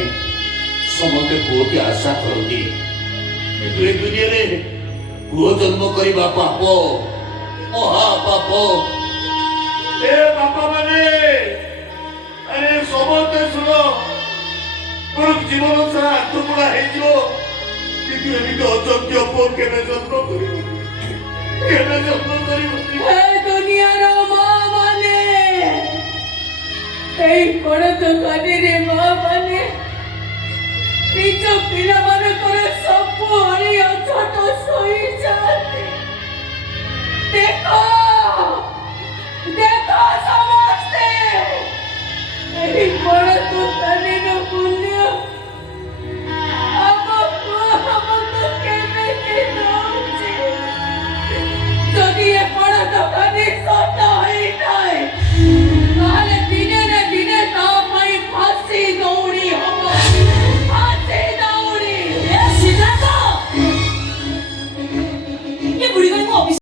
समस्ते पुओ की आशा करती दुनिया पुओ जन्म करवा पाप महापाप ए बापा माने अरे समस्ते शुण मोर जीवन सारा आत्मपुड़ा हो अयोग्य पुओ के जन्म कर दुनियार माँ माने माँ माने निज पिला मानकर सब हरिया छोट सही जा